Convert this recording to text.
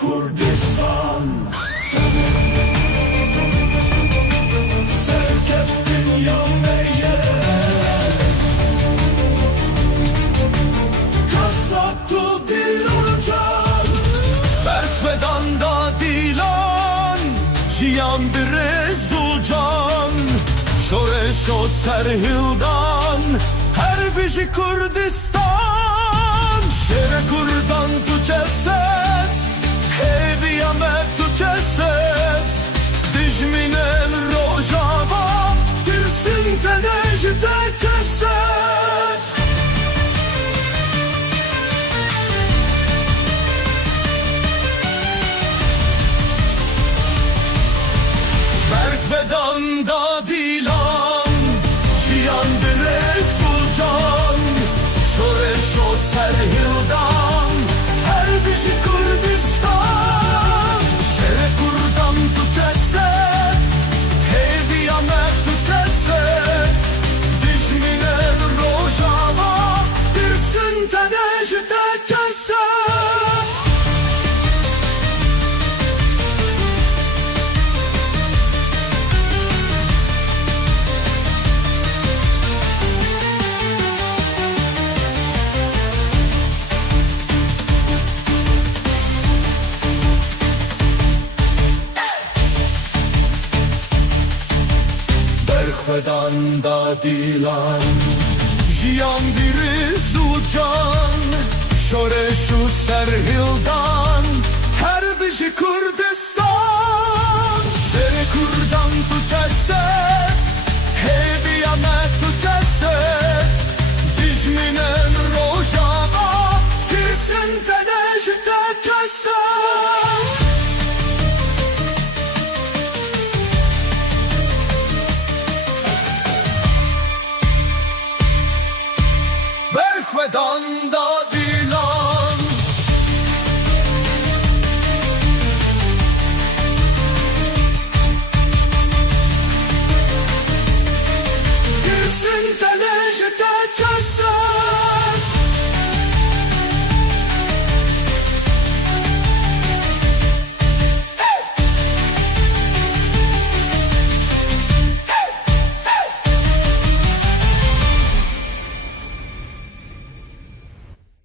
Kurdistan. Sen serkeftin yameye, kasaptu Dilocan. Berkvedanda Dilan, Jiyandır Zulcan. Şoreşo Serhildan, her bişi Kurdistan. Şere Kurdan tu ceset, heviyamet tu ceset. Dijminen Rojava, Tirsin tenejde ceset. Berkvedanda Dilan, Jiyandır Zulcan. Şoreşo Serhildan, her bişi Kurdistan. Şere Kurdan tu ceset, heviyamet tu ceset. Dijminen Rojava, Tirsin tenejde ceset. Berkvedanda Dilan, Jiyandır Zulcan. Şoreşu Serhildan, her bişi Kurdistan. Şere Kurdan